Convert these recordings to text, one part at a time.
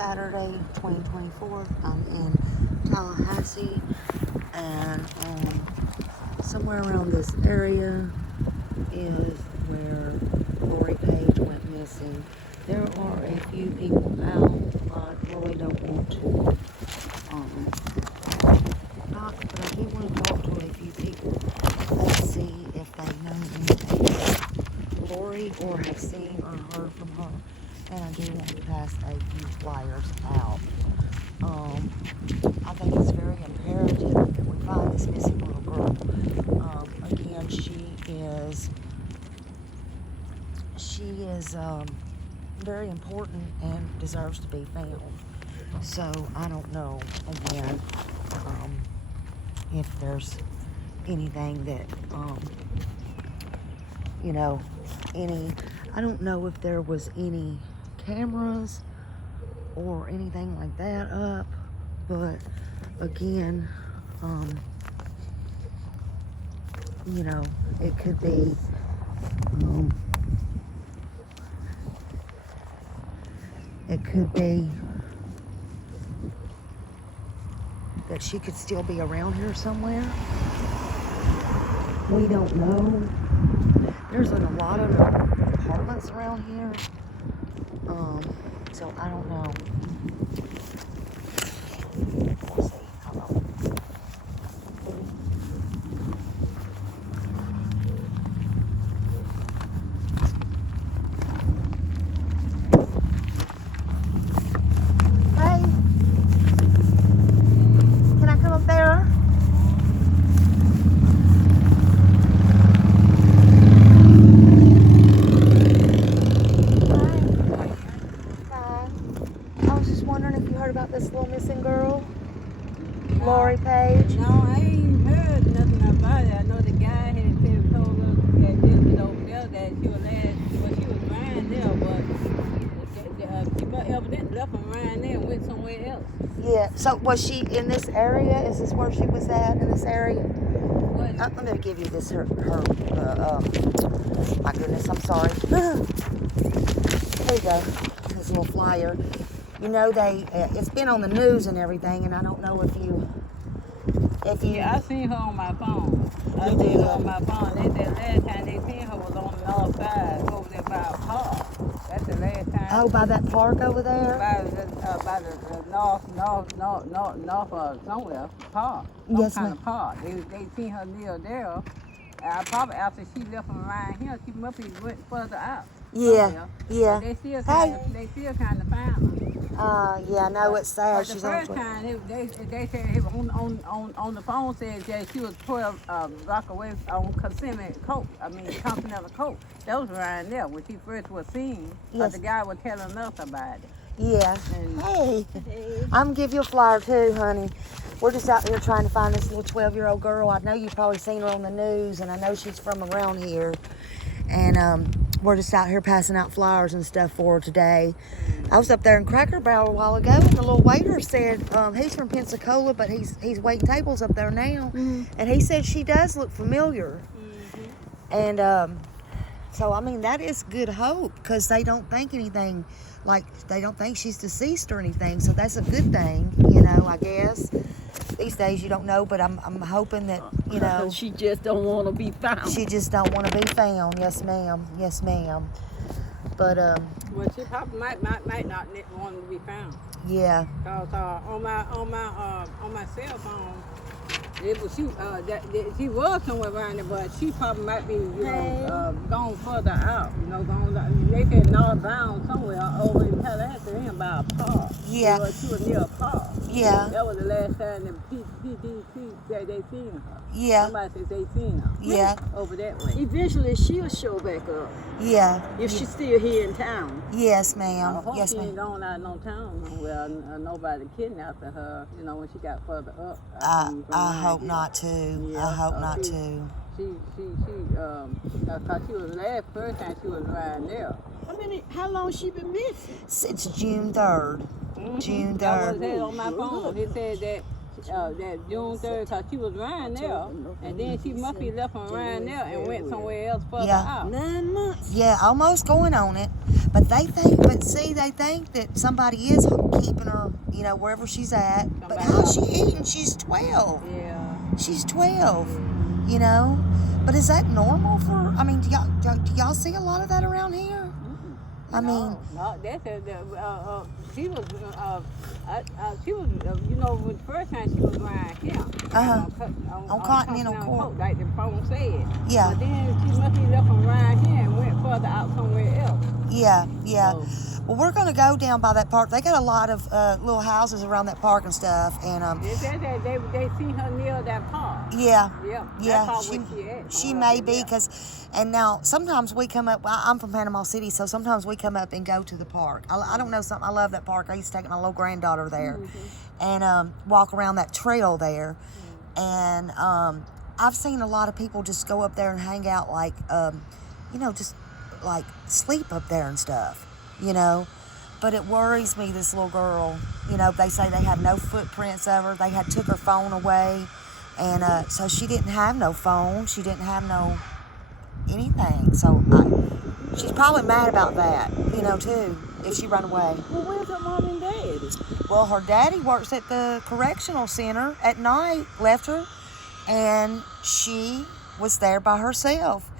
Saturday, 2024. I'm in Tallahassee, and somewhere around this area is where Lori Page went missing. There are a few people out, but I really don't want to knock, but I do want to talk to a few people. Let's see if they know anything about Lori or have seen or heard from her. And I do want to pass a few flyers out. I think it's very imperative that we find this missing little girl. Again, she is very important and deserves to be found. So I don't know, again, if there's anything that, I don't know if there was any cameras or anything like that up, but again, it could be, that she could still be around here somewhere. We don't know. There's a lot of apartments around here. So I don't know. We'll see. Hello. Hey. Can I come up there? About this little missing girl, Lori Page. No, I ain't heard nothing about it. I know the guy had told us that this was over there, that she was around there, but she evidently left from around there and went somewhere else. Yeah, so was she in this area? Is this where she was at, in this area? What? I'm going to give you this, my goodness, I'm sorry. Here you go, this little flyer. You know, it's been on the news and everything, and I don't know if you. Yeah, I seen her on my phone. I seen her on my phone. They said last time they seen her was on the north side, over there by a park. That's the last time. Oh, by that park over there? By the north of somewhere, park. Yes, kind ma'am. of park. They seen her near there. Probably after she left from around here, she must be went further out. Yeah, somewhere. yeah. But they still kind of found her. Yeah, I know it's sad. But the first time, they said it was on the phone said that she was 12 block away on Continental Coast. That was around there when she first was seen. Yes. But the guy was telling us about it. Yeah. And Hey, I'm gonna give you a flyer too, honey. We're just out here trying to find this little 12-year-old girl. I know you've probably seen her on the news, and I know she's from around here. And we're just out here passing out flyers and stuff for her today. I was up there in Cracker Barrel a while ago, and the little waiter said he's from Pensacola, but he's waiting tables up there now. Mm-hmm. And he said she does look familiar. Mm-hmm. And so, I mean, that is good hope, because they don't think anything, like, they don't think she's deceased or anything. So that's a good thing, I guess. These days you don't know, but I'm hoping that, She just don't want to be found. She just don't want to be found. Yes, ma'am. Yes, ma'am. But well, she probably might not want to be found. Yeah. Cause on my cell phone, it was she was somewhere around there, but she probably might be gone further out. They said northbound somewhere over in Tallahassee by a park. Yeah. She was near a park. Yeah. That was the last time the PDC said they seen her. Yeah. Somebody said they seen her. Yeah. Over that way. Eventually, she'll show back up. Yeah. If she's still here in town. Yes, I ma'am. hope Yes, she ain't ma'am. gone out no town where nobody kidnapped her, when she got further up. I hope not to. Yeah, I hope not to. Cause she was last first time she was around there. How long she been missing? Since June 3rd. June That was 3rd. there on my phone. They said that June 3rd, cause she was around there, and then she must be left from around there and went somewhere else further out. 9 months. Yeah, almost going on it. But they think that somebody is keeping her, you know, wherever she's at. But how's she eating? She's 12. Yeah. She's 12, you know. But is that normal for, I mean, do y'all see a lot of that around here? I mean, no, that's she was, you know, when the first time she was around here. On Continental Court. Like the phone said. Yeah. But then she must be left from around here and went further out somewhere else. Yeah. So, Well, we're going to go down by that park. They got a lot of little houses around that park and stuff. And they said that they seen her near that park. yeah. Yeah. Yeah, That's where she at. she may be, because, and now sometimes we come up, I'm from Panama City, so sometimes we come up and go to the park. I don't know something, I love that park. I used to take my little granddaughter there and walk around that trail there. And I've seen a lot of people just go up there and hang out, like, you know, just like sleep up there and stuff, you know. But it worries me, this little girl, you know, they say they have no footprints of her. They had took her phone away. And so she didn't have no phone. She didn't have no anything. So she's probably mad about that, you know, too, if she run away. Well, where's her mom and daddy? Well, her daddy works at the correctional center at night, left her, and she was there by herself.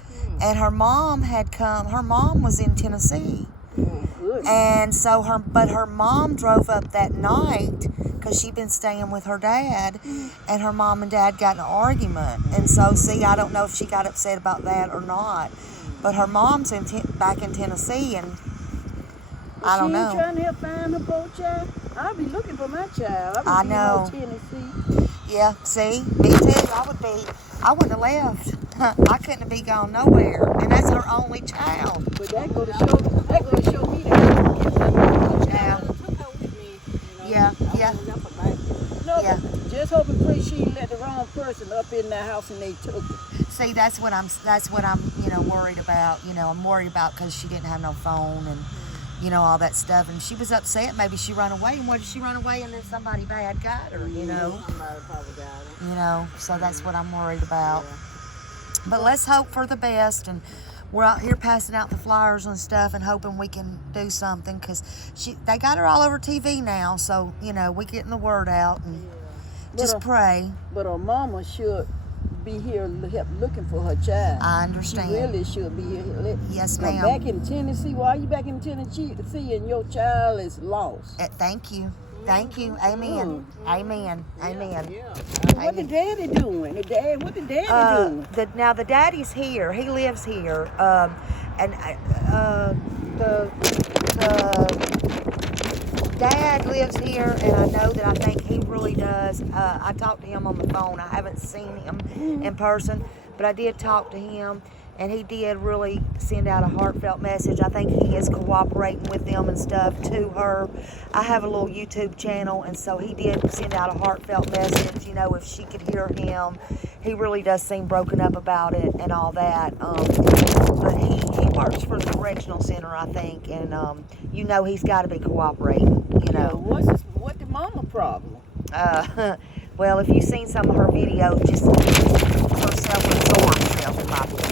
And her mom had come, her mom was in Tennessee. Good. And so her mom drove up that night because she'd been staying with her dad, and her mom and dad got in an argument. And so, see, I don't know if she got upset about that or not, but her mom's back in Tennessee, and I don't know. She ain't trying to help find her poor child. I'll be looking for my child. I know. Tennessee. Yeah, see, me too. I wouldn't have left. I couldn't be gone nowhere, and that's her only child. But that go to show me that. Yeah. Took her with me, you know. Yeah, I yeah. wouldn't left her back. No, Yeah. but just hope and pray she ain't let the wrong person up in the house and they took her. See, that's what I'm, you know, worried about. You know, I'm worried about because she didn't have no phone and, you know, all that stuff. And she was upset. Maybe she ran away. And what did she run away? And then somebody bad got her, you know. Somebody probably got her. You know, so that's what I'm worried about. But let's hope for the best. And we're out here passing out the flyers and stuff and hoping we can do something, because they got her all over TV now. So, you know, we getting the word out and just pray. But her mama should be here looking for her child. I understand. She really should be here. Yes, Now, ma'am. back in Tennessee, why are you back in Tennessee and your child is lost? Thank you. Thank you. Amen. Amen. Amen. Yeah. What the daddy doing? What the daddy doing? Now the daddy's here. He lives here. And the dad lives here, and I know that I think he really does. I talked to him on the phone. I haven't seen him in person, but I did talk to him, and he did really send out a heartfelt message. I think he is cooperating with them and stuff to her. I have a little YouTube channel, and so he did send out a heartfelt message, you know, if she could hear him. He really does seem broken up about it and all that. But he works for the correctional center, I think, and you know, he's got to be cooperating, you know. What the mama problem? Well, if you've seen some of her videos, just her self-absorbed self, probably.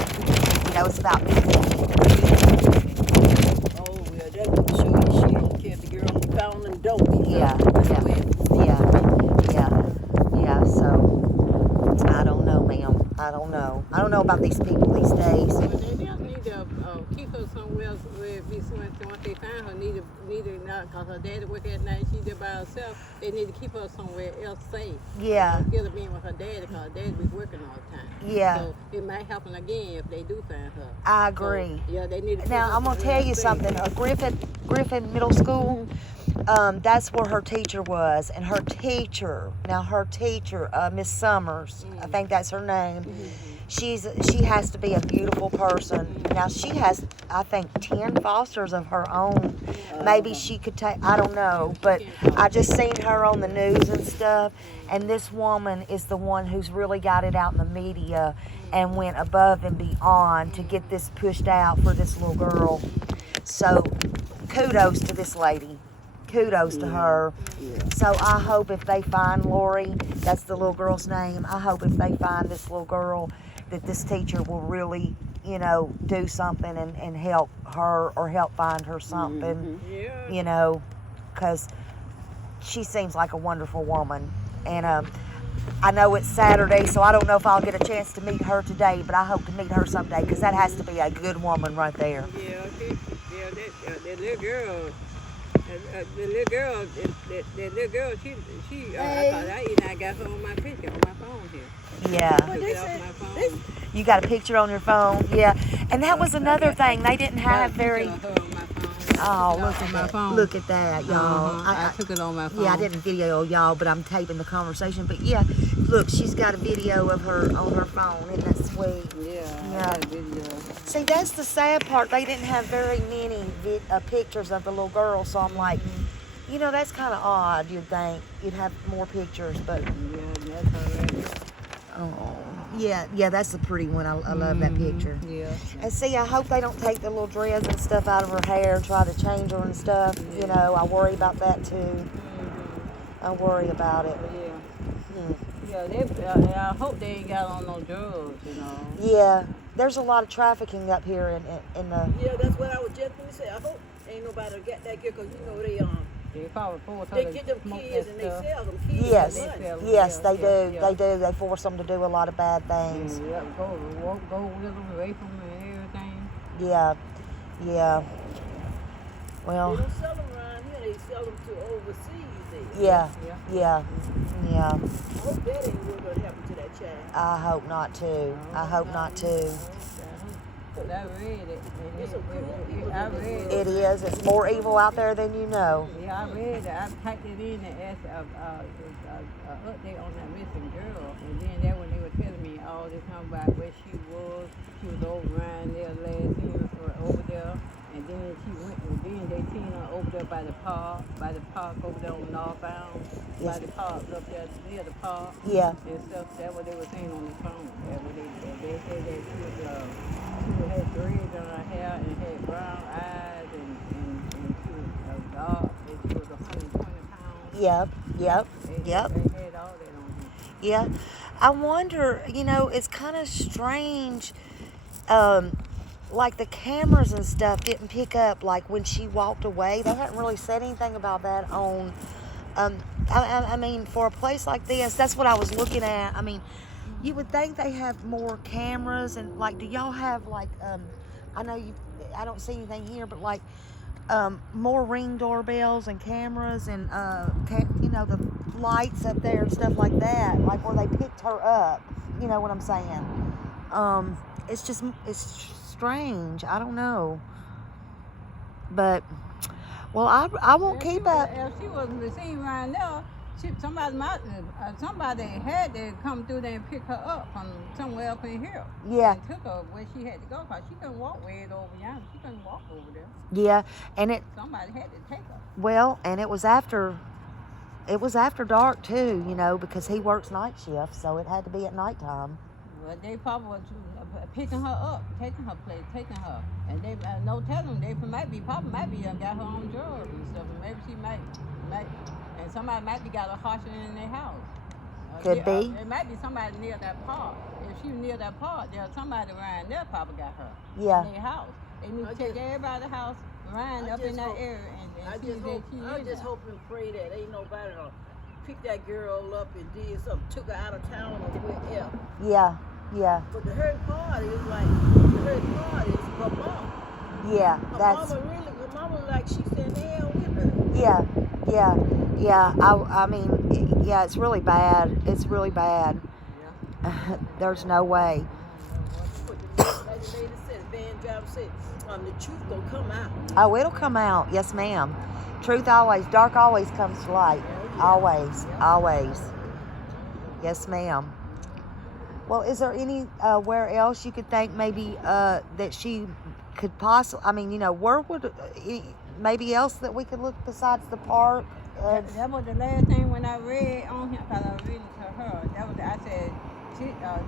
You know, it's about me. Oh, well, that would show you she don't care if the girl found and don't be Yeah. So, I don't know, ma'am. I don't know. I don't know about these people these days. But they just need to keep her somewhere else where it be once they find her, need to not, because her daddy work at night, she there by herself. They need to keep her somewhere else safe. Yeah. Instead of being with her daddy, because her daddy be working all the time. Yeah. So it might happen again if they do find her. I agree. So, yeah, they need to put Now, her I'm going to somewhere tell you else something. safe. Griffin Middle School, that's where her teacher was. And her teacher, Miss Summers, I think that's her name, she has to be a beautiful person. Now, she has, I think, 10 fosters of her own. Maybe she could take, I don't know. But I just seen her on the news and stuff. And this woman is the one who's really got it out in the media and went above and beyond to get this pushed out for this little girl. So kudos to this lady. Kudos to her. So I hope if they find Lori, that's the little girl's name, I hope if they find this little girl that this teacher will really do something and help her or help find her something, Yeah. because she seems like a wonderful woman. And I know it's Saturday, so I don't know if I'll get a chance to meet her today, but I hope to meet her someday because that has to be a good woman right there. Yeah, that little girl. The little girl, she I got her on my picture on my phone here. Yeah. I took it off my phone. You got a picture on your phone? Yeah. And that was another thing. They didn't have very... Got a picture of her on my phone. Oh, look on at my that. phone. Look at that, y'all. I took it on my phone. Yeah, I didn't video y'all, but I'm taping the conversation. But yeah, look, she's got a video of her on her phone. Isn't that sweet? Yeah, Yeah. I got a video. See, that's the sad part. They didn't have very many pictures of the little girl, so I'm like, that's kind of odd. You'd think you'd have more pictures, but Yeah, that's all right. oh, yeah, that's a pretty one. I love that picture. Yeah. And see, I hope they don't take the little dreads and stuff out of her hair, try to change her and stuff. I worry about that too. I worry about it. Yeah, I hope they ain't got on no drugs, Yeah, there's a lot of trafficking up here in the. Yeah, that's what I was just gonna say. I hope ain't nobody get that girl, 'cause They probably force her they to get them smoke kids that and they stuff. sell them kids. Yes, for money. yes, they do. Yeah. They do. They force them to do a lot of bad things. Yeah, go with them, away from them and everything. Yeah, yeah. They Well, don't sell them around here. They sell them to overseas. yeah, Yeah. yeah. I hope that ain't what's gonna happen to that child. I hope not too. I hope not too. But I read it. It's some cool people I in this read world. It is. It's more evil out there than you know. Yeah, I read it. I typed it in and asked an update on that missing girl. And then that when they were telling me all this time about where she was over around there last year or over there. And then she went, and then they seen her over there by the park over there on Northbound. Yes. By the park up there near the park. Yeah. And stuff. That's what they were saying on the phone. That's what they said that she had dreads on her hair and had brown eyes and she was dark and she was 120 pounds. Yep. They had all that on her. Yeah. I wonder, it's kind of strange. Like the cameras and stuff didn't pick up, like when she walked away. They hadn't really said anything about that on. I mean, for a place like this, that's what I was looking at. I mean, you would think they have more cameras and like, do y'all have like, I know I don't see anything here, but like, more Ring doorbells and cameras and the lights up there and stuff like that, like where they picked her up. You know what I'm saying? It's strange. I don't know, but well, I won't keep up. If she wasn't seen around there, somebody had to come through there and pick her up from somewhere up in here. Yeah. And took her where she had to go, because she couldn't walk way over yonder. She couldn't walk over there. Yeah, and Somebody had to take her. well, and it was after dark too, because he works night shift, so it had to be at nighttime. Well, they probably was picking her up, taking her. And they, no telling, they might be got her on drugs and stuff. And maybe she might, and somebody might be got her hostage in their house. Could be. It might be somebody near that park. If she was near that park, there's somebody around there probably got her Yeah. in their house. They need to check everybody's house around up in that area and see that she I is just there. hope and pray that ain't nobody gonna pick that girl up and did something, took her out of town or wherever. Yeah, yeah, But the hurt part is her mom. yeah. Her mama like she said, hell with her. Yeah. I mean, yeah, it's really bad. It's really bad. Yeah. There's no way. Like the lady said, the van driver said, the truth gonna come out. Oh, it'll come out. Yes, ma'am. Dark always comes to light. Always. Yes, ma'am. Well, is there anywhere else you could think maybe that she could possibly, where would, maybe else that we could look besides the park? That was the last thing when I read on him, because I read it to her. I said,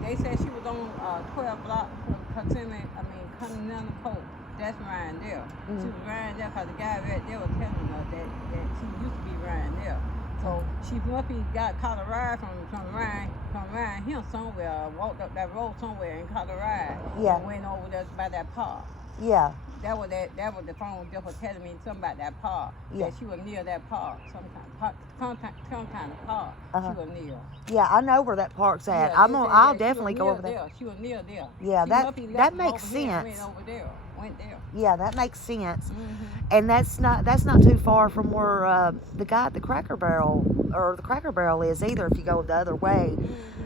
they said she was on 12 block from Continental Post. That's Ryan there. She was Ryan there because the guy right there was telling her that she used to be Ryan there. So she must be caught a ride from Ryan around here somewhere, walked up that road somewhere and caught a ride. Yeah. And went over there by that park. Yeah. That was the phone just was telling me something about that park. Yeah. That she was near that park, some kind of park. Uh-huh. She was near. Yeah, I know where that park's at. Yeah, they said I'll that she definitely was go near over there. She was near there. Yeah, She that- must be that left makes over here and sense. Went over there. Went there. Yeah, that makes sense. Mm-hmm. And that's not too far from where the guy at the Cracker Barrel is either. If you go the other way,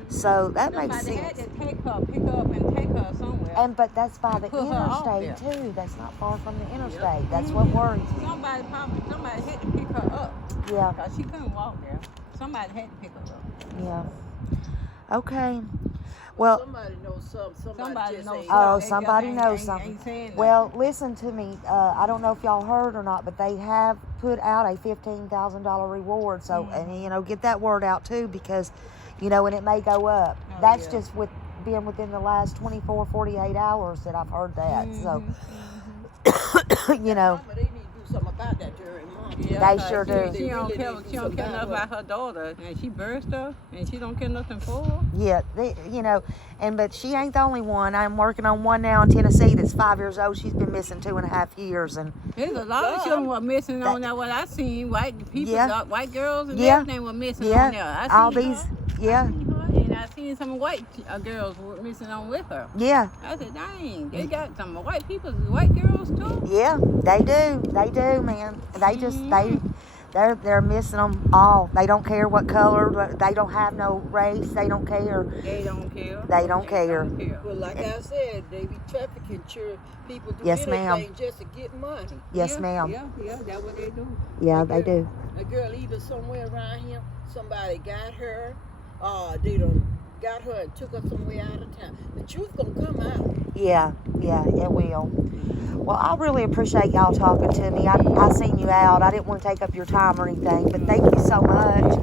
so that makes Somebody sense. had to pick her up and take her somewhere. But that's by the Put her off interstate there. too. That's not far from the interstate. That's what worries me. Somebody had to pick her up. Yeah, Because she couldn't walk there. Somebody had to pick her up. yeah. Okay. Well, Somebody knows something. Somebody just knows ain't. oh, They somebody ain't- knows ain't something. saying nothing. Well, listen to me. I don't know if y'all heard or not, but they have put out a $15,000 reward. So, and get that word out too, because, and it may go up. Oh, That's yeah. just being within the last 24, 48 hours that I've heard that. So, But they need to do something about that during month. They sure do. She don't really care. need to She don't do care something nothing about about her daughter, and she birthed her, and she don't care nothing for her. yeah, but she ain't the only one. I'm working on one now in Tennessee that's 5 years old. She's been missing 2.5 years, and There's a lot of children were missing on there. What I seen, white people, Yeah. White girls, and Yeah. everything were missing on there. I all seen these, her. yeah, I seen her, and I seen some white girls were missing on with her. yeah. I said, dang, they got some white people, white girls too. Yeah, they do, man. They just they're missing them all. They don't care what color. They don't have no race. They don't care. They don't care. They don't care. Well, like I said, they be trafficking people do Yes, anything ma'am. just to get money. Yes, Yeah, ma'am. Yeah, that's what they do. Yeah, they do. A girl either somewhere around here, somebody got her, they done got her and took her somewhere out of town. The truth gonna come out. Yeah, it will. Well, I really appreciate y'all talking to me. I seen you out. I didn't want to take up your time or anything, but thank you so much.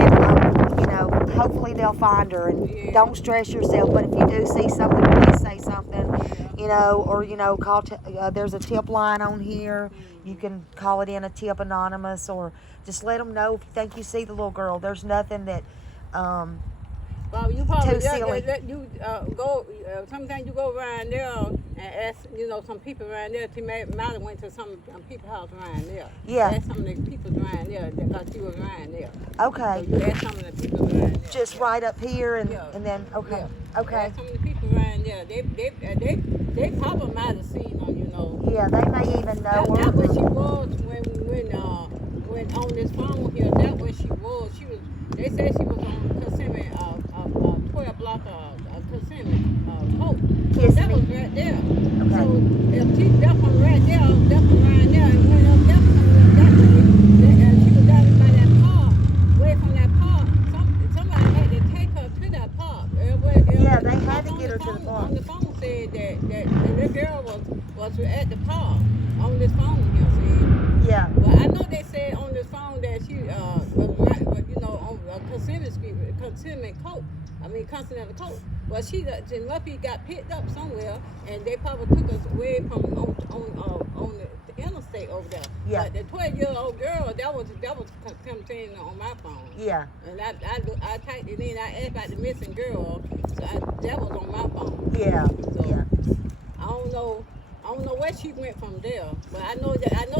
And hopefully they'll find her. And don't stress yourself. But if you do see something, please say something. Or call. There's a tip line on here. You can call it in a tip anonymous, or just let them know if you think you see the little girl. There's nothing that. Well, you probably Too silly. go. Sometimes you go around there and ask, some people around there. She might have went to some people's house around there. Yeah. Ask some of the people around there because she was around there. Okay. So you ask some of the people around there. Just right up here, and Yeah. and then okay, Yeah. okay. Ask some of the people around there. They probably might have seen her. Yeah, they may even know That's her. where she was when on this phone here. That's where she was. They said she was on Kissimmee, 12 block Kissimmee, Coke. So that was right there. Okay. So if she left from right there, left from around there, and went up that way, and she was down by that park, away from that park. Somebody had to take her to that park. Yeah, they had to get her to the park. On the phone said that the little girl was at the park on this phone here. See. Yeah. Well, I know they said on the phone that she was right, on Kissimmee Street, Continental Coast. Well, Luffy got picked up somewhere, and they probably took us away from on the interstate over there. Yeah. But the 12-year-old girl, that was coming on my phone. Yeah. And I typed it in. I asked about the missing girl, so that was on my phone. Yeah. So Yeah. I don't know where she went from there, but I know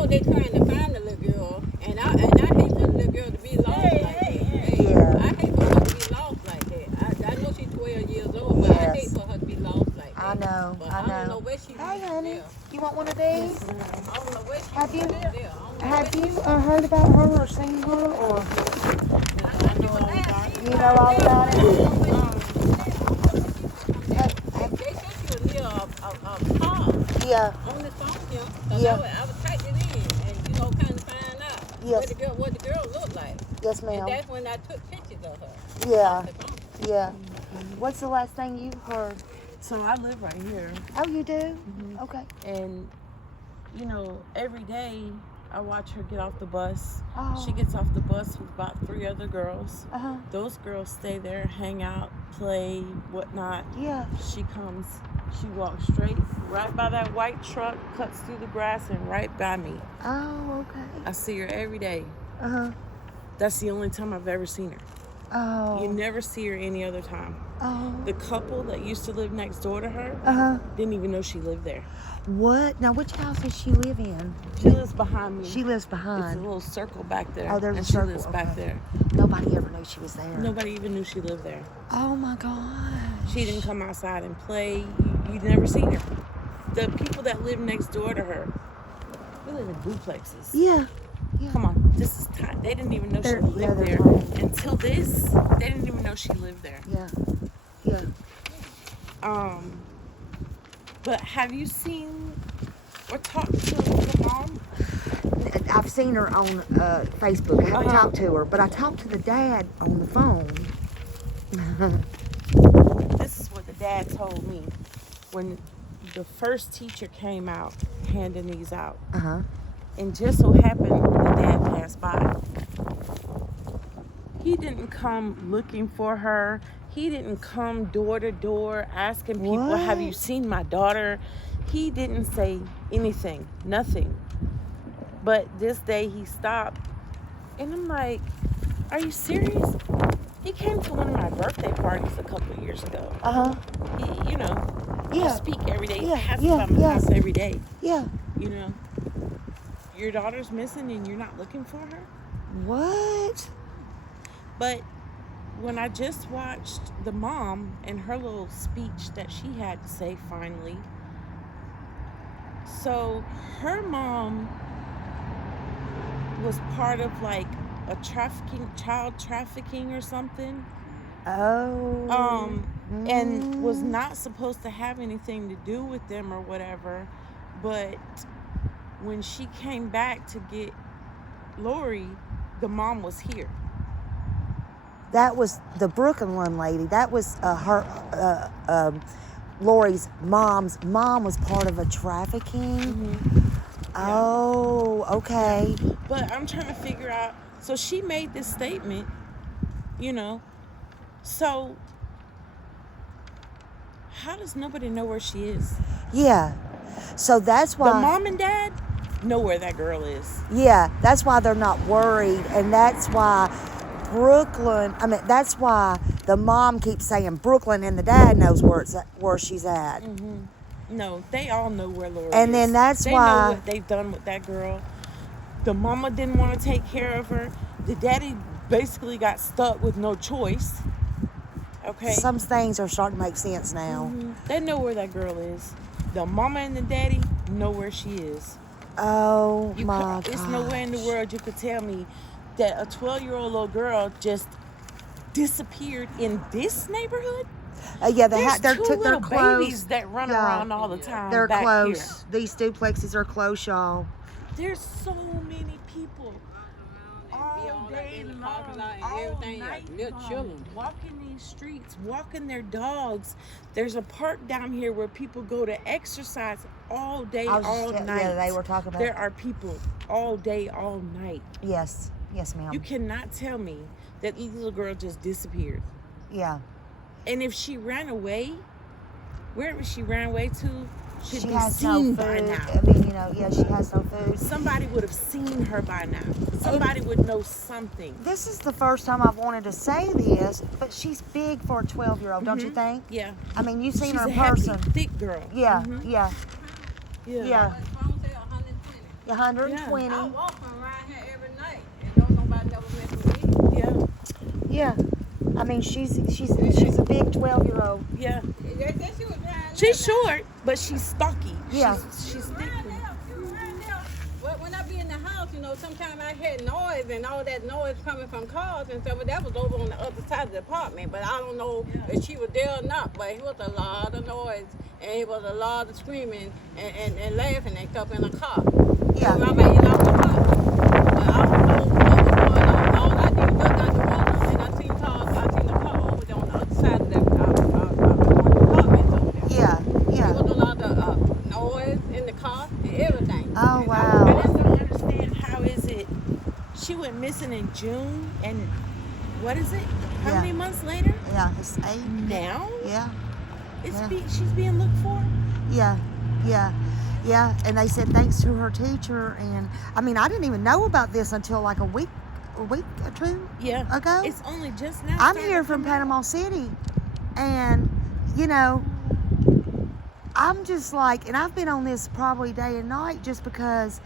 they're trying to find the little girl, and I hate for the little girl to be lost like that. Yeah. I hate for her to be lost like that. I know she's 12 years old, but I hate Yes. for her to be lost like that. I know. But I I don't know. know where she Hey, went honey. there. You want one of these? I don't know where she Have you- went there. I don't know Have where you heard about her or seen her, or you know all about it? They said she was near a car. Yeah. On the phone here. So Yeah. I was typing it in and, kind of find out Yes. what the girl looked like. Yes, And ma'am. that's when I took pictures of her. Yeah. The phone. Yeah. What's the last thing you heard? So I live right here, Oh, you do? Okay. and every day I watch her get off the bus. Oh. She gets off the bus with about 3 other girls. Uh-huh. Those girls stay there, hang out, play, whatnot. Yeah. She walks straight right by that white truck, cuts through the grass, and right by me. Oh, okay. I see her every day. Uh-huh. That's the only time I've ever seen her. Oh. You never see her any other time. Oh. The couple that used to live next door to her Uh-huh. didn't even know she lived there. What? Now, which house does she live in? She lives behind me. She lives It's a behind. little circle back there. Oh, there's and a circle. She lives back Okay. there. Nobody ever knew she was there. Nobody even knew she lived there. Oh, my gosh. She didn't come outside and play. You'd never seen her. The people that live next door to her, they live in duplexes. Yeah. Yeah. Come on, this is time. They didn't even know she They're- lived yeah, they're there tiny. until this. They didn't even know she lived there. Yeah. Yeah. But have you seen or talked to the mom? I've seen her on Facebook. I haven't Uh-huh. talked to her, but I talked to the dad on the phone. This is what the dad told me when the first teacher came out handing these out. Uh-huh. And just so happened the dad passed by. He didn't come looking for her. He didn't come door to door asking people, have you What? seen my daughter? He didn't say anything, nothing. But this day he stopped. And I'm like, are you serious? He came to one of my birthday parties a couple of years ago. Uh-huh. He, Yeah. I speak every day. Yeah, He passes yeah, by my yeah. house every day. Yeah. Your daughter's missing and you're not looking for her? What? But when I just watched the mom and her little speech that she had to say finally, so her mom was part of like a child trafficking or something, Oh. and was not supposed to have anything to do with them or whatever. But when she came back to get Lori, the mom was here. That was the Brooklyn one lady. That was Lori's mom's mom was part of a trafficking. Oh, okay. But I'm trying to figure out, so she made this statement, so how does nobody know where she is? Yeah. So that's why. The mom and dad know where that girl is. Yeah, that's why they're not worried, and that's why that's why the mom keeps saying Brooklyn, and the dad knows where she's at. No, they all know where Lori is. And then that's they why- know what they've done with that girl. The mama didn't want to take care of her. The daddy basically got stuck with no choice. Okay? Some things are starting to make sense now. They know where that girl is. The mama and the daddy know where she is. Oh my God. There's no way in the world you could tell me that a 12-year-old little girl just disappeared in this neighborhood. Yeah, There's they're two they're little close. babies that run Yeah. around all the time. They're back close. These duplexes are close, y'all. Here. There's so many people all day in the long, parking lot and all everything, night little long, children. walking these streets, walking their dogs. There's a park down here where people go to exercise all day, I was all just- night. yeah, they were talking about- There are people all day, all night. Yes, ma'am. You cannot tell me that this little girl just disappeared. Yeah. And if she ran away, wherever she ran away to, should She be has no seen food. by now. I mean, yeah, she has no food. Somebody would have seen her by now. Somebody would know something. This is the first time I've wanted to say this, but she's big for a 12-year-old, don't you think? Yeah. I mean, you've seen She's her a in happy, person. thick girl. Yeah, Mhm. yeah, yeah. Phone say 120. 120. I walk from around here every night, and don't nobody never mess with me. Yeah. Yeah. I mean, she's a big 12-year-old. Yeah. They said she was riding She's there. short, but she's stocky. Yeah. She's thick. Riding there. She was riding there. Well, when I be in the house, sometimes I hear noise and all that noise coming from cars and stuff, but that was over on the other side of the apartment. But I don't know if she was there or not, but it was a lot of noise and it was a lot of screaming and laughing and stuff in the car. Yeah. So I'm like, you know, the car. But I don't know what was going on. All I did was look out the window and I seen the car over there on the other side of that apartment over there. Yeah, There yeah. was a lot of noise in the car and everything. Oh, And wow. I just don't understand, how is it she went missing in June, and what is it? How Yeah. many months later? Yeah, it's 8. Now? Yeah, yeah. She's being looked for? yeah, yeah. Yeah, and they said thanks to her teacher, and I mean, I didn't even know about this until like a week a week or two Yeah. ago. It's only just now. I'm starting here to from come out. Panama City, and you know, I'm just like, and I've been on this probably day and night just because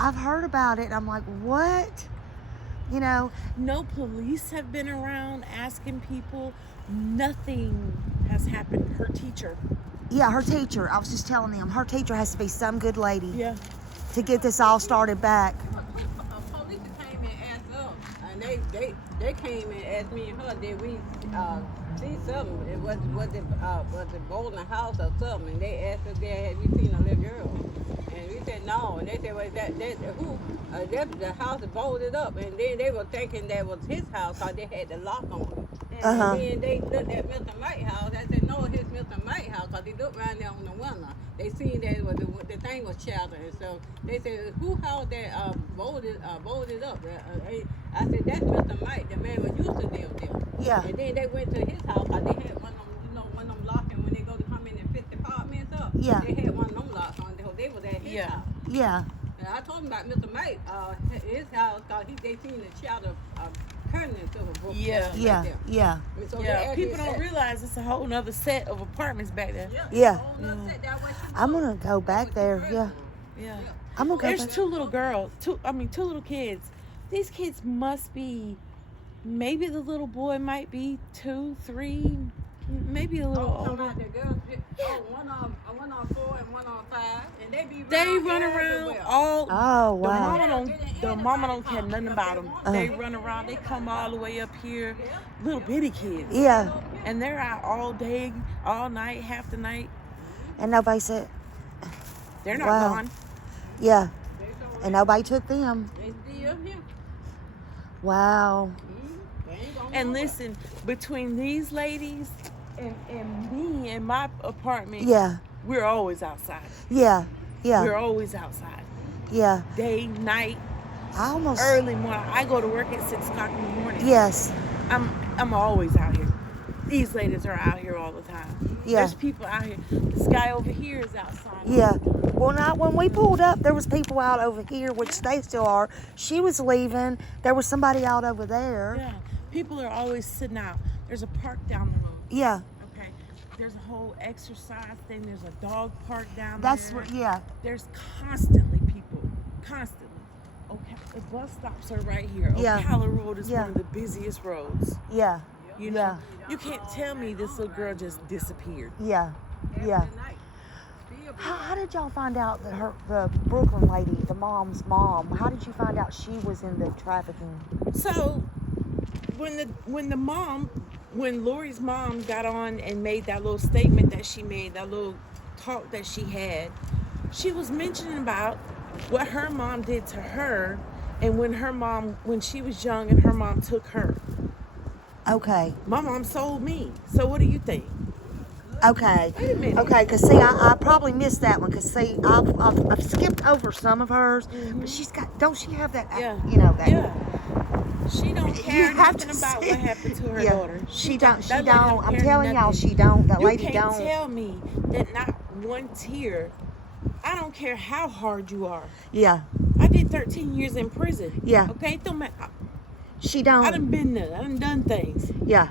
I've heard about it. And I'm like, what? You know, No police have been around asking people. Nothing has happened. Her teacher. yeah, her teacher. I was just telling them, her teacher has to be some good lady Yeah. to get this all started back. Police came and asked us, and they came and asked me and her, did we see something? It was it Golden House or something? And they asked us, had we seen a little girl? And we said no. And they said, well, the house is bolted up. And then they were thinking that was his house because they had the lock on it. Uh-huh. And then they looked at Mr. Mike's house. I said, no, it's Mr. Mike's house because they looked around there on the window. They seen that it was the thing was shattered. And so they said, who house that bolted up? I said, that's Mr. Mike. The man was used to live there. Yeah. And then they went to his house because they had one of them, one of them locking when they go to come in and fix the apartments up. Yeah. They had one of them locks on. They was at his Yeah. house. Yeah. And I told him about Mr. Mike, his house, because they seen the shadow curtain and stuff broke Yeah. down right Yeah. there. Yeah. And so they Yeah. actually People don't realize it's a whole nother set of apartments back there. Yeah. Oh, no, that way she I'm was. gonna go back there. Yeah. Yeah. I'm gonna go There's back. two little girls. Two little kids. These kids must be. Maybe the little boy might be 2, 3, maybe a little Oh, older. the girls, one on 4 and one on 5, and they be They around run around everywhere. all. Oh The wow. mama don't care nothing about them. They run around. They come all the way up here. Little bitty kids. Yeah. And they're out all day, all night, half the night. And nobody said. They're not Wow. gone. Yeah. And nobody took them. They still here. Wow. They ain't gonna And go nowhere. listen, between these ladies and me in my apartment, Yeah. we're always outside. Yeah. We're Yeah. always outside. Yeah. Day, night, I almost. early morning. I go to work at 6 o'clock in the morning. Yes. I'm always out here. These ladies are out here all the time. Yeah. There's people out here. This guy over here is outside. Yeah. Well, not when we pulled up, there was people out over here, which they still are. She was leaving. There was somebody out over there. Yeah. People are always sitting out. There's a park down the road. Yeah. Okay. There's a whole exercise thing. There's a dog park down That's there. what. Yeah. There's constantly people. Constantly. Okay. The bus stops are right here. Yeah. Ocala Road is Yeah. one of the busiest roads. Yeah. You know, Yeah. you can't tell me this little girl just disappeared. Yeah. Yeah. Every night. Still be How did y'all find out that the Brooklyn lady, the mom's mom, how did you find out she was in the trafficking? So when Lori's mom got on and made that little statement that she made, that little talk that she had, she was mentioning about what her mom did to her, and when she was young and her mom took her. Okay. My mom sold me. So what do you think? Okay. Wait a minute. Okay, because see, I probably missed that one. Because see, I've skipped over some of hers, but she's got. Don't she have that? Yeah. You know that. Yeah. She don't care You have nothing to about see- what happened to her Yeah. daughter. She don't. She that lady don't. I'm care telling y'all, nothing. she don't. That You lady can't don't. tell me that not one tear. I don't care how hard you are. Yeah. I did 13 years in prison. Yeah. Okay, don't matter. She I don't. done been there. I done things. Yeah.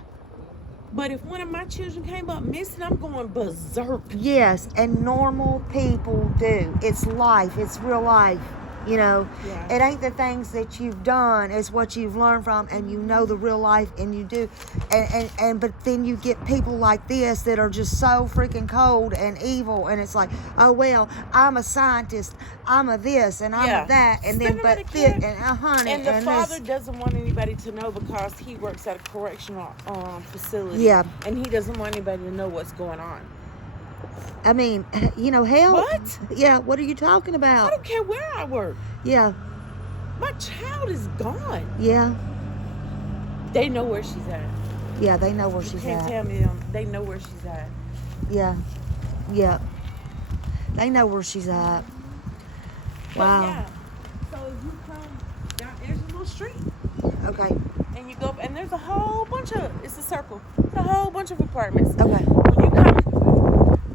But if one of my children came up missing, I'm going berserk. Yes, and normal people do. It's life. It's real life. You know, Yeah. it ain't the things that you've done, it's what you've learned from, and you know the real life, and you do, but then you get people like this that are just so freaking cold and evil, and it's like, oh well, I'm a scientist, I'm a this, and I'm Yeah. a that, and then Spending but the this, kid- and honey, And the and father this. doesn't want anybody to know because he works at a correctional facility. Yeah. And he doesn't want anybody to know what's going on. I mean, you know, hell. What? Yeah. What are you talking I about? don't care where I work. Yeah. My child is gone. Yeah. They know where she's at. Yeah. They know where You she's can't at. tell me them. They know where she's at. Yeah. Yeah. They know where she's at. But Wow. yeah. So if you come down, there's a little street, Okay. and you go up, and there's a whole bunch of. It's a circle. It's a whole bunch of apartments. Okay. When you come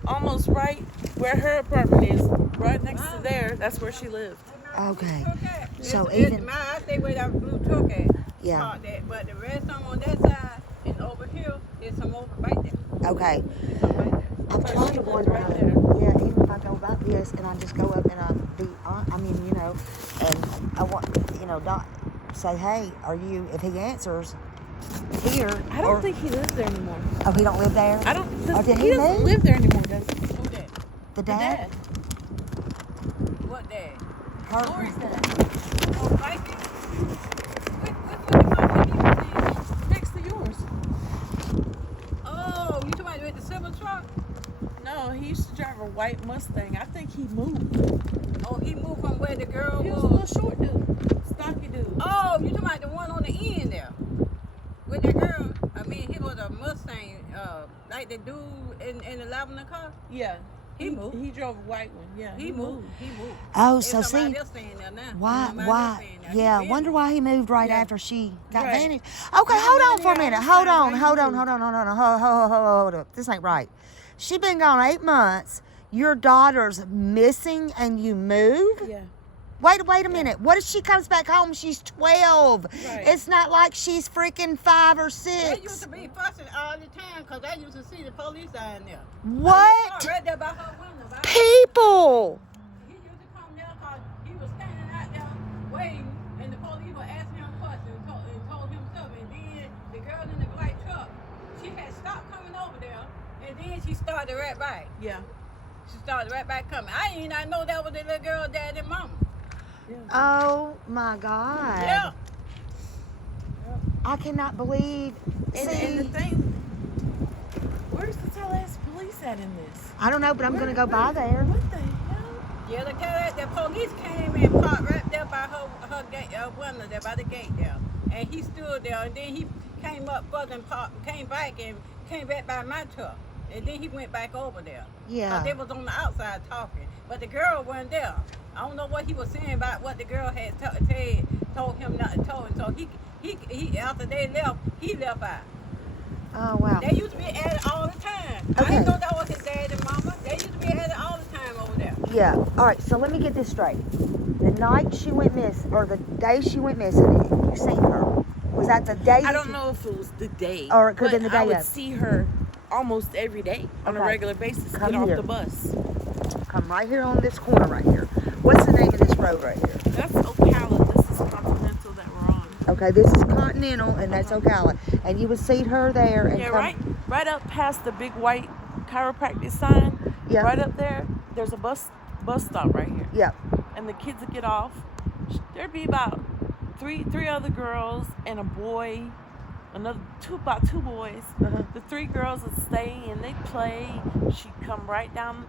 almost right where her apartment is, right next to there, that's where she lived. Okay. Truck at. So It's even- I stay where that blue truck at. Yeah. Parked at. But the rest of them on that side and over here, there's some over right there. Okay. There's some right there. I'm So trying she to lives wonder. right there. Yeah, even if I go about this and I just go up and I mean, you know, and I want, you know, not say, hey, are you? If he answers here, I don't think he lives there anymore. Oh, he don't live there. I don't. Oh, did he he doesn't move? live there anymore, does he? Who that? The The dad. dad. What dad? Her. Lori's dad. Oh, Mikey. What's the mama he was in? Next to yours. Oh, you talking about with the silver truck? No, he used to drive a white Mustang. I think he moved. Oh, he moved from where the girl He was a little was. short dude, stocky dude. Oh, you talking about the one on the end there? With the girl, I mean, he was a Mustang, like the dude in the lavender car. Yeah. He moved. He drove a white one. Yeah. He moved. He moved. Oh, There's so somebody see, else staying there now. why, Somebody else why? staying there. He Yeah, been wonder moved. why he moved right Yeah. after she got Right. vanished. Okay, Yeah, hold on yeah, for a yeah, minute. I'm Hold sorry, on, why hold you on, moved? hold up. This ain't right. She been gone 8 months. Your daughter's missing, and you move. Yeah. Wait a minute. What if she comes back home? She's 12. Right. It's not like she's freaking 5 or They used 6. to be fussing all the time because I used to see the police down there. What? Right there by her window. People. He used to come there because he was standing out there waiting, and the police were asking him questions and told him something. And then the girl in the black truck, she had stopped coming over there, and then she started right back. Yeah. She started right back coming. I didn't even know that was the little girl, dad, and mama. Oh my God. Yeah. I cannot believe. And See, the thing, where's the Tallahassee police at in this? I don't know, but I'm going to go by there. What the hell? Yeah, the police came and parked right there by her gate, window there by the gate there, and he stood there, and then he came up further and came back by my truck, and then he went back over there. Yeah. 'Cause they was on the outside talking, but the girl wasn't there. I don't know what he was saying about what the girl had told him not to tell him. So he after they left, he left out. Oh, wow. They used to be at it all the time. I Okay. didn't know that was his dad and mama. They used to be at it all the time over there. Yeah. All right. So let me get this straight. The night she went missing, or the day she went missing, you seen her? Was that the day? I that don't you- know if it was the day. Or it could've been but the day I would of. see her almost every day on a Okay. regular basis. Come get here. off the bus. Come right here on this corner right here. What's the name of this road right here? That's Ocala. This is Continental that we're on. Okay, this is Continental, and that's Ocala. And you would see her there and Yeah, come. right up past the big white chiropractic sign. Yeah. Right up there, there's a bus stop right here. Yeah. And the kids would get off. There'd be about three other girls and a boy, about two boys. Uh-huh. The 3 girls would stay and they'd play. She'd come right down,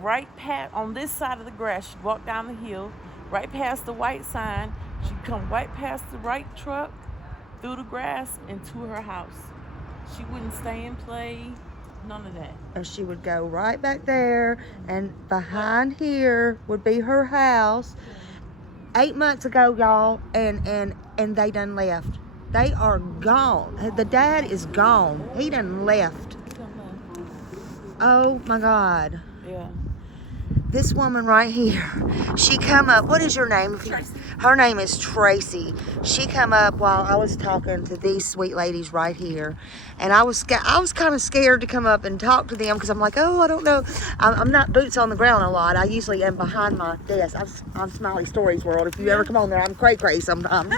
right past on this side of the grass. She'd walk down the hill, right past the white sign. She'd come right past the right truck, through the grass, and to her house. She wouldn't stay and play, none of that. And she would go right back there, and behind here would be her house. 8 months ago, y'all, and they done left. They are gone. The dad is gone. He done left. Oh my God. Yeah. This woman right here, she come up. What is your name? Tracy. Her name is Tracy. She come up while I was talking to these sweet ladies right here, and I was kind of scared to come up and talk to them because I'm like, oh, I don't know. I'm not boots on the ground a lot. I usually am behind my desk. I'm Smiley Stories World. If you ever come on there, I'm cray sometimes.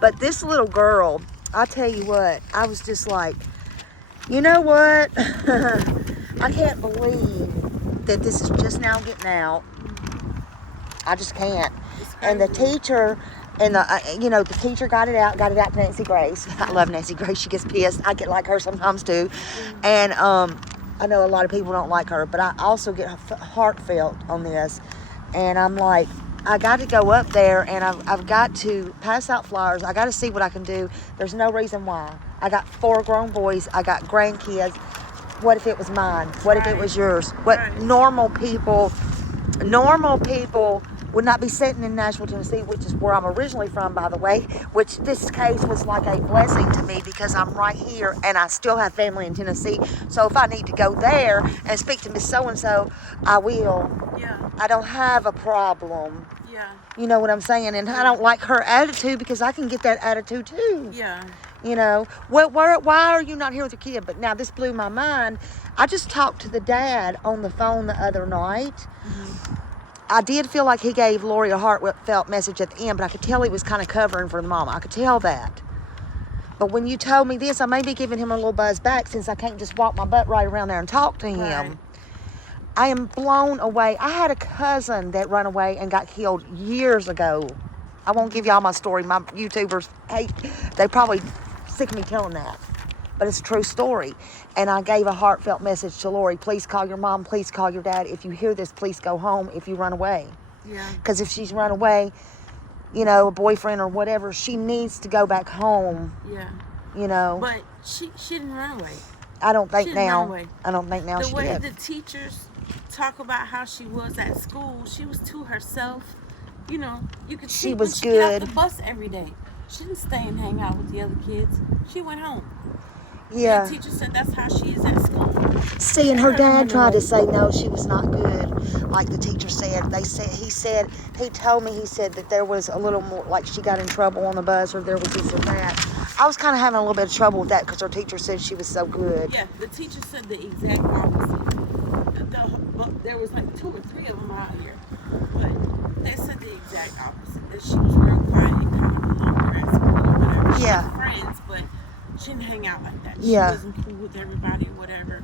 But this little girl, I tell you what, I was just like, you know what? I can't believe that this is just now getting out. I just can't. And the teacher, and the teacher got it out to Nancy Grace. I love Nancy Grace. She gets pissed. I get like her sometimes too. And I know a lot of people don't like her, but I also get heartfelt on this. And I'm like, I got to go up there, and I've got to pass out flyers. I got to see what I can do. There's no reason why. I got 4 grown boys. I got grandkids. What if it was mine? What if it was yours? What Right. normal people would not be sitting in Nashville, Tennessee, which is where I'm originally from, by the way, which this case was like a blessing to me because I'm right here and I still have family in Tennessee. So if I need to go there and speak to Miss So-and-so, I will. Yeah. I don't have a problem. Yeah. You know what I'm saying? And I don't like her attitude because I can get that attitude too. Yeah. You know, why are you not here with your kid? But now this blew my mind. I just talked to the dad on the phone the other night. Mm-hmm. I did feel like he gave Lori a heartfelt message at the end, but I could tell he was kind of covering for the mama. I could tell that. But when you told me this, I may be giving him a little buzz back since I can't just walk my butt right around there and talk to him. Right. I am blown away. I had a cousin that ran away and got killed years ago. I won't give y'all my story. My YouTubers hate, they probably sick of me telling that. But it's a true story. And I gave a heartfelt message to Lori. Please call your mom. Please call your dad. If you hear this, please go home if you run away. Yeah. Because if she's run away, you know, a boyfriend or whatever, she needs to go back home, Yeah. you know. But she didn't run away. I don't think she didn't run now. away. I don't think now The she way did. the teachers talk about how she was at school, she was to herself. You know, you could She see when was she get off good. the bus every day. She didn't stay and hang out with the other kids. She went home. Yeah. The teacher said that's how she is at school. See, and her I don't dad tried to know. say no, she was not good. Like the teacher said, he told me that there was a little more, like she got in trouble on the bus or there was this or that. I was kind of having a little bit of trouble with that because her teacher said she was so good. Yeah, the teacher said the exact opposite. There was like 2 or 3 of them out here, but they said the exact opposite. That she was real quiet and kind of alone at school or whatever. She Yeah. had friends, but she didn't hang out like that. Yeah. She wasn't cool with everybody or whatever.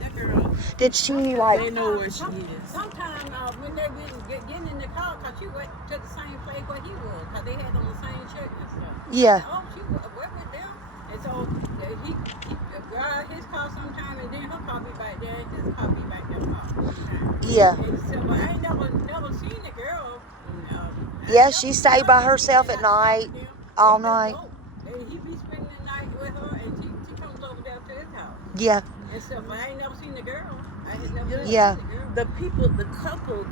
That girl, Did she they like, know where she is. Sometimes when they getting in the car, because she went to the same place where he was, because they had on the same shirt and stuff. yeah, Oh, she went with them. And so he drive his car sometime, and then her car be back there, and his car be back there. yeah. And so, but I ain't never seen the girl. Yeah, she stayed by herself at night, all night. And he be spending the night with her, and she comes over there to his house. Yeah, And so, but I ain't never seen the girl. I had never Yeah. seen the girl. The people, the couple,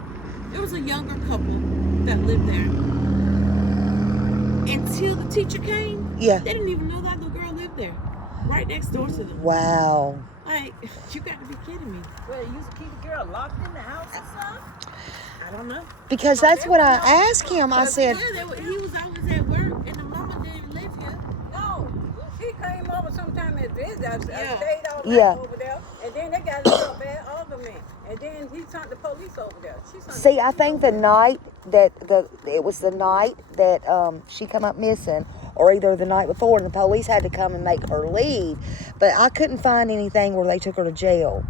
there was a younger couple that lived there. Until the teacher came, yeah. they didn't even know that little girl lived there. Right next door to them. Wow. Like, you got to be kidding me. Well, you used to keep the girl locked in the house or something? I don't know. Because that's what I asked him. I said, Yeah, he was always at work, and the mama didn't even live here. No, she came over sometime and visit. I Yeah. stayed all night Yeah. over there, and then they got into a bad argument, and then he sent the police over there. see, I think the night that it was the night that she come up missing, or either the night before, and the police had to come and make her leave. But I couldn't find anything where they took her to jail.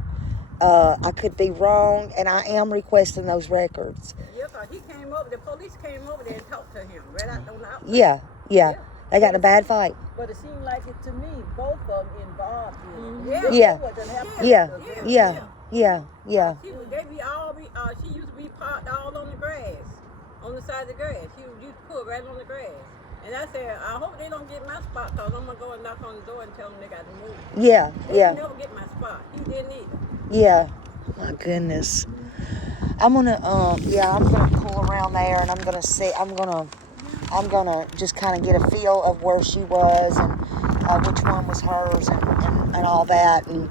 I could be wrong, and I am requesting those records. Yeah, 'cause he came over. The police came over there and talked to him right out on the outside. Yeah. They got in a bad fight. But it seemed like it to me, both of them involved in it. Yeah. Yeah. What done happened Yeah, to the girl. yeah. She used to be parked all on the grass, on the side of the grass. She used to put right on the grass. And I said, I hope they don't get my spot, because I'm going to go and knock on the door and tell them they got to move. Yeah, They yeah, never get my spot. He didn't either. yeah. My goodness. I'm gonna pull around there, and I'm gonna just kind of get a feel of where she was and which one was hers and all that. And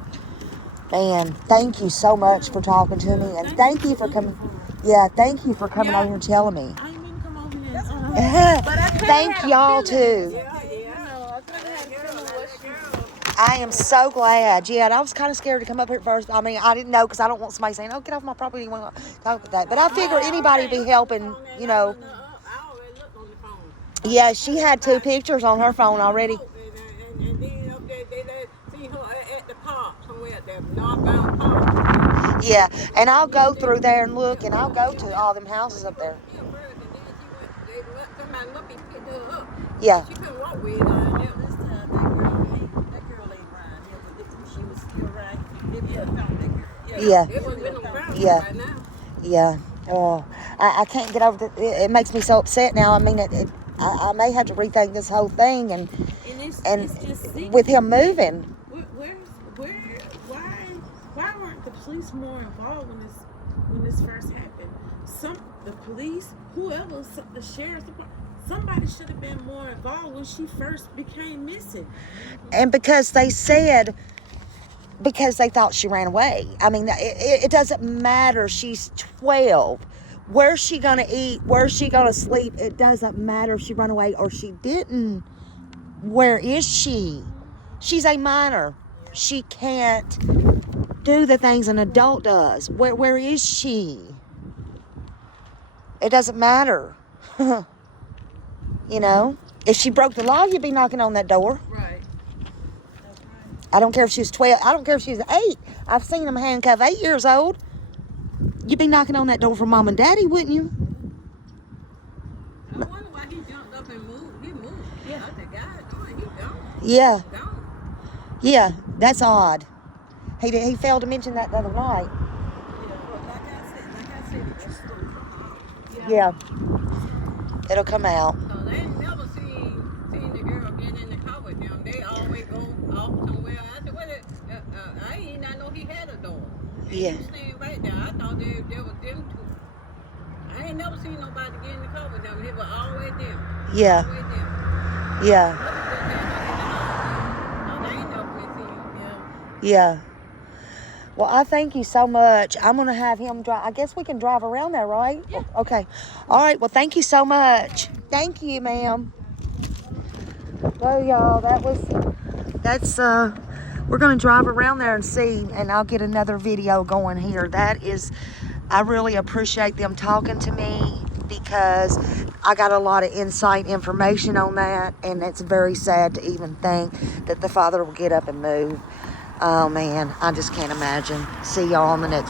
man, thank you so much for talking to me, and thank you for coming. Yeah, thank you for coming over and telling me. I didn't mean to come over here. Thank y'all too. I am so glad. Yeah, and I was kind of scared to come up here first. I mean, I didn't know because I don't want somebody saying, "Oh, get off my property." You want to talk about that? But I figure anybody be helping, you know. I already looked on the phone. Yeah, she had 2 pictures on her phone already. And then up there, they see her at the park somewhere at the northbound park. Yeah, and I'll go through there and look, and I'll go to all them houses up there. Yeah, first, and then somebody must be picked her up. Yeah, She couldn't walk with her. This time, that girl ain't around here, but if she was still around, they would have found that girl. yeah, It would have been on ground Yeah. by now. yeah. Oh, I can't get over it makes me so upset now. I mean, I may have to rethink this whole thing, and It's just sick. with him moving. Why weren't the police more involved when this first happened? the police, whoever, the sheriff's department, somebody should have been more involved when she first became missing. And because they said, because they thought she ran away. I mean, it doesn't matter. She's 12. Where's she going to eat? Where's she going to sleep? It doesn't matter if she ran away or she didn't. Where is she? She's a minor. She can't do the things an adult does. Where is she? It doesn't matter. You know? If she broke the law, you'd be knocking on that door. Right. I don't care if she's 12. I don't care if she's 8. I've seen them handcuff 8 years old. You'd be knocking on that door for mom and daddy, wouldn't you? I wonder why he jumped up and moved. He moved. Yeah. The guy's going. He gone. Yeah. Gone. Yeah. That's odd. He failed to mention that the other night. Like I said, the truth gonna come out. Yeah. It'll come out. So they ain't never seen the girl get in the car with them. They always go off somewhere. I said, I did not know he had a dog. Yeah. He was staying right there. I thought they was them two. I ain't never seen nobody get in the car with them. They were always them. Yeah. Always them. Yeah. They ain't never been seen. Yeah. Well, I thank you so much. I'm going to have him drive. I guess we can drive around there, right? Yeah. Okay. All right. Well, thank you so much. Thank you, ma'am. Well, y'all, we're going to drive around there and see, and I'll get another video going here. I really appreciate them talking to me because I got a lot of insight information on that, and it's very sad to even think that the father will get up and move. Oh, man, I just can't imagine. See y'all on the next